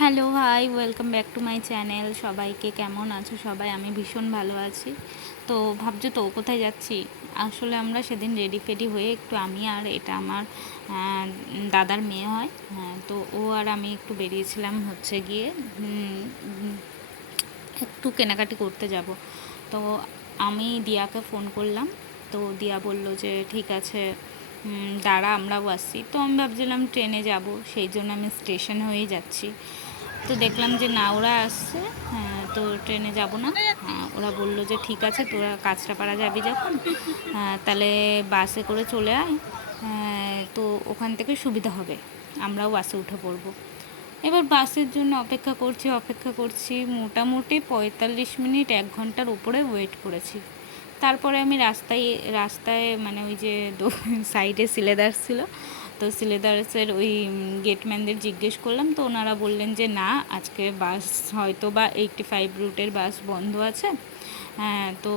Hello hi, welcome back to my channel. সবাইকে কেমন আছো সবাই? আমি ভীষণ ভালো আছি। তো ভাবছো তো কোথায় যাচ্ছি? আসলে আমরা সেদিন রেডি ফেডি হয়ে একটু, আমি আর এটা আমার দাদার মেয়ে হয়, হ্যাঁ, তো ও আর আমি একটু বেরিয়েছিলাম হচ্ছে গিয়ে একটু কেনাকাটি করতে যাব। তো আমি দিয়াকে ফোন করলাম। তো দিয়া বলল যে ঠিক আছে, দাঁড়া আমরাও আসছি। তো আমি ভাবছিলাম ট্রেনে যাব, সেই জন্য আমি স্টেশন হয়েই যাচ্ছি। তো দেখলাম যে না, ওরা আসছে। হ্যাঁ, তো ট্রেনে যাব না। হ্যাঁ, ওরা বলল যে ঠিক আছে, তোরা কাঁচরাপাড়া যাবি যখন, তাহলে বাসে করে চলে আয়। তো ওখান থেকে সুবিধা হবে, আমরাও বাসে উঠে পড়বো। এবার বাসের জন্য অপেক্ষা করছি মোটামুটি 45 মিনিট, 1 ঘন্টার উপরে ওয়েট করেছি। তারপরে আমি রাস্তায় মানে ওই যে সাইডে সিলেদার্স ছিল, তো সিলেদার্সের ওই গেটম্যানদের জিজ্ঞেস করলাম। তো ওনারা বললেন যে না, আজকে বাস হয়তো বা 85 রুটের বাস বন্ধ আছে। হ্যাঁ, তো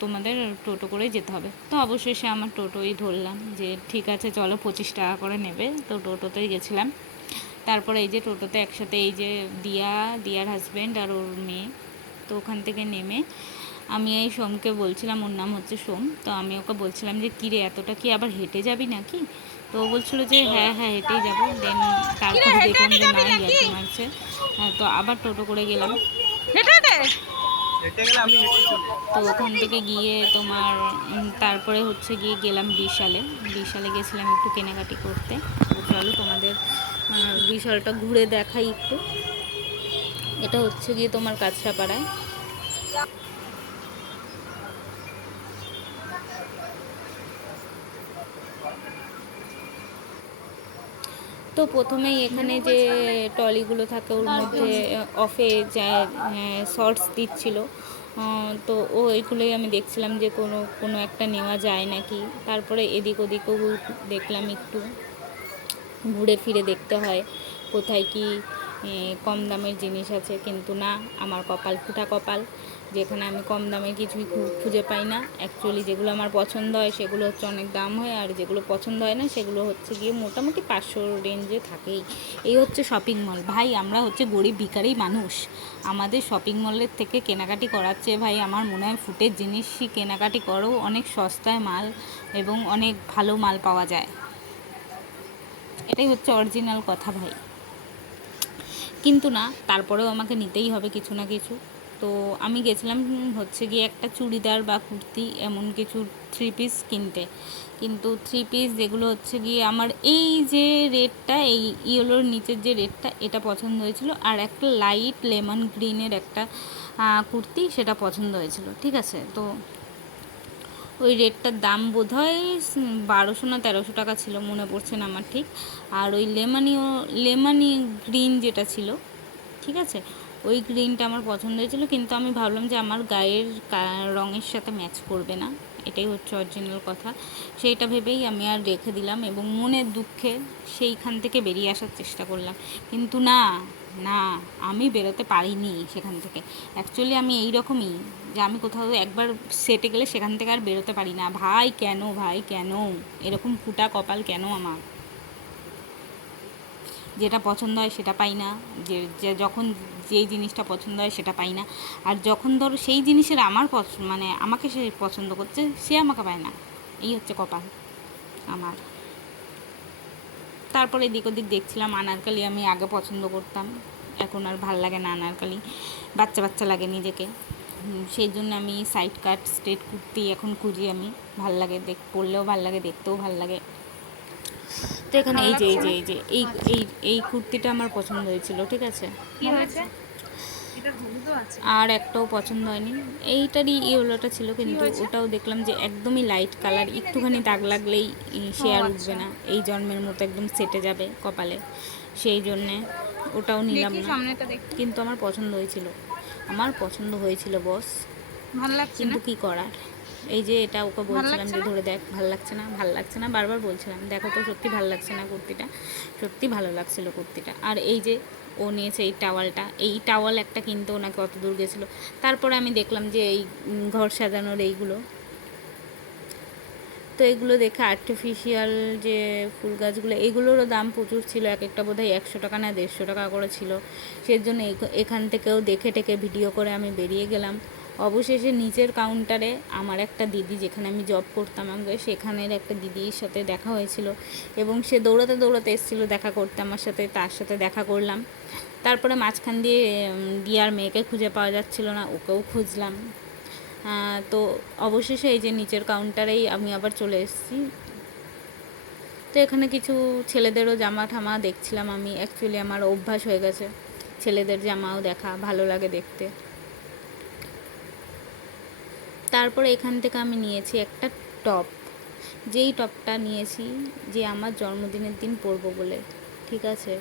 তোমাদের টোটো করে যেতে হবে। তো অবশেষে আমার টোটোই ধরলাম, যে ঠিক আছে চলো 25 টাকা করে নেবে। তো টোটোতেই গেছিলাম। তারপরে এই যে টোটোতে একসাথে এই যে দিয়ার হাজব্যান্ড আর ওর মেয়ে, তো ওখান থেকে নেমে আমি এই সোমকে বলছিলাম, ওর নাম হচ্ছে সোম, তো আমি ওকে বলছিলাম যে কী রে, এতটা কি আবার হেঁটে যাবি নাকি? তো ও বলছিল যে হ্যাঁ হ্যাঁ হেঁটেই যাবো। দেন তারপরে দেখলাম যে না, ইয়ার্কি মারছে। হ্যাঁ, তো আবার টোটো করে গেলাম। তো ওখান থেকে গিয়ে তোমার তারপরে হচ্ছে গিয়ে গেলাম বিশালে গেছিলাম একটু কেনাকাটি করতে। তো চলো তোমাদের বিশালটা ঘুরে দেখাই একটু। এটা হচ্ছে গিয়ে তোমার কাঁচরাপাড়ায়। তো প্রথমেই এখানে যে টলিগুলো থাকে ওর মধ্যে অফে যায় শর্টস দিচ্ছিল। তো ওইগুলোই আমি দেখছিলাম যে কোনো কোনো একটা নেওয়া যায় নাকি। তারপরে এদিক ওদিকও দেখলাম একটু, ঘুরে ফিরে দেখতে হয় কোথায় কি কম দামের জিনিস আছে। কিন্তু না, আমার কপাল ফুটা কপাল, যেখানে আমি কম দামের কিছুই খুঁজে পাই না। অ্যাকচুয়ালি যেগুলো আমার পছন্দ হয় সেগুলো হচ্ছে অনেক দাম হয়, আর যেগুলো পছন্দ হয় না সেগুলো হচ্ছে গিয়ে মোটামুটি 500 রেঞ্জে থাকেই। এই হচ্ছে শপিং মল ভাই। আমরা হচ্ছে গরিব ভিখারি মানুষ, আমাদের শপিং মলের থেকে কেনাকাটি করাচ্ছে ভাই, আমার মনে হয় ফুটের জিনিসই কেনাকাটি করো, অনেক সস্তায় মাল এবং অনেক ভালো মাল পাওয়া যায়। এটাই হচ্ছে অরিজিনাল কথা ভাই। কিন্তু না, তারপরেও আমাকে নিতেই হবে কিছু না কিছু। তো আমি গেছিলাম হচ্ছে গিয়ে একটা চুড়িদার বা কুর্তি, এমন কিছু 3 পিস কিনতে। কিন্তু 3 পিস যেগুলো হচ্ছে গিয়ে আমার এই যে রেডটা, এই ইয়েলোর নিচের যে রেডটা, এটা পছন্দ হয়েছিল। আর একটা লাইট লেমন গ্রিনের একটা কুর্তি, সেটা পছন্দ হয়েছিল। ঠিক আছে, তো ওই রেটটার দাম বোধ হয় 1200 না 1300 টাকা ছিল, মনে পড়ছে না আমার ঠিক। আর ওই লেমানি গ্রিন যেটা ছিল, ঠিক আছে, ওই গ্রিনটা আমার পছন্দ হয়েছিল। কিন্তু আমি ভাবলাম যে আমার গায়ের রঙের সাথে ম্যাচ করবে না, এটাই হচ্ছে অরিজিনাল কথা। সেইটা ভেবেই আমি আর রেখে দিলাম এবং মনের দুঃখে সেইখান থেকে বেরিয়ে আসার চেষ্টা করলাম। কিন্তু না, না, আমি বেরোতে পারিনি সেখান থেকে। অ্যাকচুয়ালি আমি এই রকমই, যে আমি কোথাও একবার সেটে গেলে সেখান থেকে আর বেরোতে পারি না ভাই। কেন ভাই, কেন এরকম ফুটা কপাল কেন আমার? যেটা পছন্দ হয় সেটা পাই না, যে যখন যেই জিনিসটা পছন্দ হয় সেটা পাই না। আর যখন ধরো সেই জিনিসের আমার মানে আমাকে সে পছন্দ করছে, সে আমাকে পায় না। এই হচ্ছে কপাল আমার। তারপরে এদিক ওদিক দেখছিলাম। আনারকালি আমি আগে পছন্দ করতাম, এখন আর ভাল লাগে না আনারকালি, বাচ্চা বাচ্চা লাগে নিজেকে। সেই জন্য আমি সাইড কাট স্ট্রেট কুর্তি এখন খুঁজি। আমি ভাল লাগে, পরলেও ভাল লাগে, দেখতেও ভাল লাগে। তো এখানে এই কুর্তিটা আমার পছন্দ হয়েছিল, ঠিক আছে। আর একটাও পছন্দ হয়নি, এইটারই ইয়েলোটা ছিল, কিন্তু ওটাও দেখলাম যে একদমই লাইট কালার, একটুখানি দাগ লাগলেই সে আর উঠবে না, এই জন্মের মতো একদম সেটে যাবে কপালে। সেই জন্যে ওটাও নিলাম না। কিন্তু আমার পছন্দ হয়েছিল বস, কিন্তু কি করার। এই যে এটা ওকে বলছিলাম যে ধরে দেখ, ভাল লাগছে না বারবার বলছিলাম, দেখো তো সত্যি ভাল লাগছে না কুর্তিটা, সত্যি ভালো লাগছিল কুর্তিটা। আর এই যে ও নিয়েছে এই টাওয়াল একটা কিনতে ওনাকে অত দূর গেছিলো। তারপরে আমি দেখলাম যে এই ঘর সাজানোর এইগুলো, তো এগুলো দেখে আর্টিফিশিয়াল যে ফুল গাছগুলো, এগুলোরও দাম প্রচুর ছিল, এক একটা বোধহয় 100 টাকা না 150 টাকা করে ছিল। সেজন্য এখান থেকেও দেখে টেকে ভিডিও করে আমি বেরিয়ে গেলাম। অবশেষে নিচের কাউন্টারে আমার একটা দিদি, যেখানে আমি জব করতাম আগে, সেখানের একটা দিদির সাথে দেখা হয়েছিল এবং সে দৌড়াতে দৌড়াতে এসেছিলো দেখা করতে আমার সাথে, তার সাথে দেখা করলাম। তারপরে মাঝখান দিয়ে দিয়ার মেয়েকে খুঁজে পাওয়া যাচ্ছিল না, ওকেও খুঁজলাম। তো অবশেষে এই যে নিচের কাউন্টারেই আমি আবার চলে এসেছি। তো এখানে কিছু ছেলেদেরও জামা ঠামা দেখছিলাম আমি। অ্যাকচুয়ালি আমার অভ্যাস হয়ে গেছে ছেলেদের জামাও দেখা, ভালো লাগে দেখতে। তারপরে এখান থেকে আমি নিয়েছি একটা টপ, যেই টপটা নিয়েছি যে আমার জন্মদিনের দিন পরবো বলে, ঠিক আছে।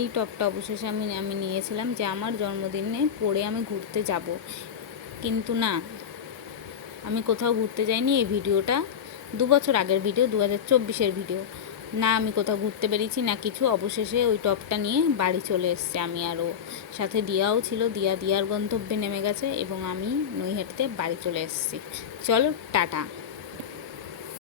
এই টপটা অবশেষে আমি নিয়েছিলাম যে আমার জন্মদিনে পরে আমি ঘুরতে যাব। কিন্তু না, আমি কোথাও ঘুরতে যাইনি। এই ভিডিওটা 2 বছর আগের ভিডিও, 2024-এর ভিডিও। না আমি কোথাও ঘুরতে বেরিয়েছি না কিছু। অবশেষে ওই টপটা নিয়ে বাড়ি চলে এসেছি আমি, আরও সাথে দিয়াও ছিল। দিয়ার গন্তব্যে নেমে গেছে এবং আমি নৈহাটিতে বাড়ি চলে এসেছি। চলো টাটা।